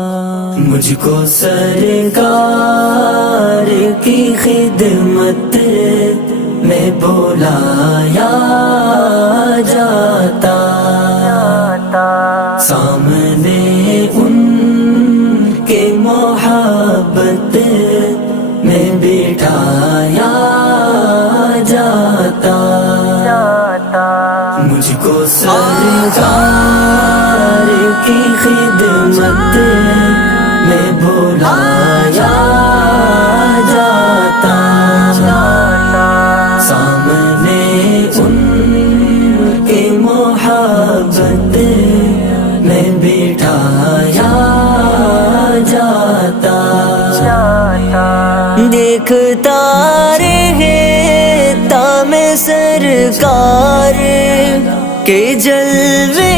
मुझको सरकार की खिदमत में बुलाया जाता, सामने उनके मोहब्बत में बिठाया जाता। मुझको सरकार की खिदमत में बुलाया जाता, सामने उनके मोहब्बत में बिठाया जाता। देखता रहता मैं सरकार के जलवे